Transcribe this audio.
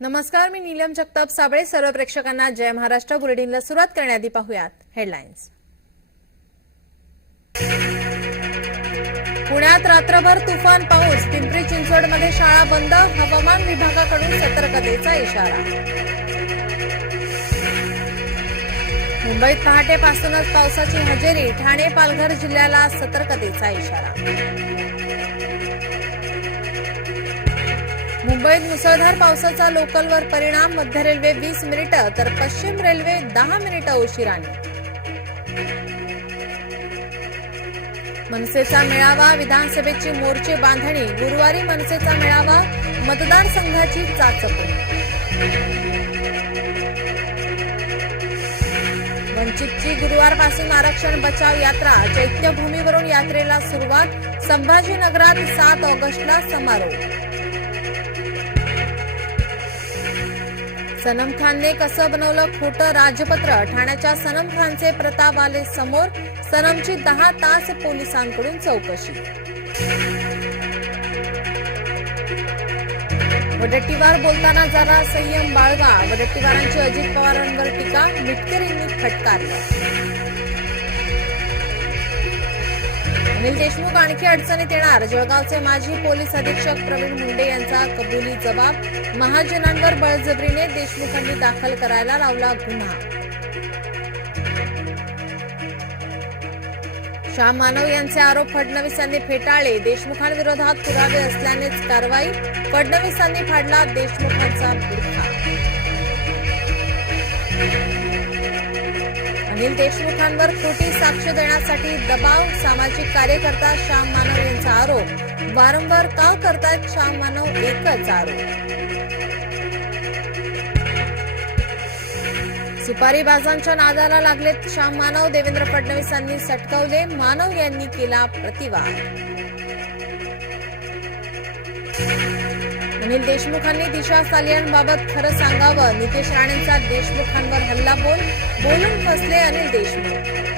नमस्कार, मी नीलम जगताप साबळे. सर्व प्रेक्षकांना जय महाराष्ट्र बुलेटिनला सुरुवात करण्याआधी पाहूयात हेडलाईन्स. पुण्यात रात्रभर तुफान पाऊस, पिंपरी चिंचवडमध्ये शाळा बंद, हवामान विभागाकडून सतर्कतेचा इशारा. मुंबईत पहाटेपासूनच पावसाची हजेरी, ठाणे पालघर जिल्ह्याला सतर्कतेचा इशारा. मुंबईत मुसळधार पावसाचा लोकलवर परिणाम, मध्य रेल्वे 20 मिनिटं तर पश्चिम रेल्वे 10 मिनिटं उशिराने. मनसेचा मेळावा, विधानसभेची मोर्चे बांधणी, गुरुवारी मनसेचा मेळावा, मतदारसंघाची चाचपणी. वंचितची गुरुवारपासून आरक्षण बचाव यात्रा, चैत्यभूमीवरून यात्रेला सुरुवात, संभाजीनगरात 7 ऑगस्टला समारोप. सनम खानने कसं बनवलं खोटं राजपत्र, ठाण्याच्या सनम खानचे प्रताप आले समोर, सनमची 10 तास पोलिसांकडून चौकशी. वडेट्टीवार बोलताना जरा संयम बाळगा, वडेट्टीवारांची अजित पवारांवर टीका, मिटकरींनी फटकारलं. अनिल देशमुख आणखी अडचणीत येणार, जळगावचे माजी पोलीस अधीक्षक प्रवीण मुंडे यांचा कबुली जबाब, महाजनांवर बळजबरीने देशमुखांनी दाखल करायला लावला गुन्हा. श्याम मानव यांचे आरोप फडणवीसांनी फेटाळले, देशमुखांविरोधात पुरावे असल्यानेच कारवाई, फडणवीसांनी फाडला देशमुखांचा बुरखा. अनिल देशमुखांवर खोटी साक्ष देण्यासाठी दबाव, सामाजिक कार्यकर्ता श्याम मानव यांचा आरोप, वारंवार का करतायत श्याम मानव एकच आरोप. सुपारीबाजांच्या नादाला लागलेत श्याम मानव, देवेंद्र फडणवीसांनी सटकवले, मानव यांनी केला प्रतिवाद. अनिल देशमुखांनी दिशा सालियनबाबत खरं सांगावं, नितेश राणेंचा देशमुखांवर हल्ला बोलून फसले अनिल देशमुख.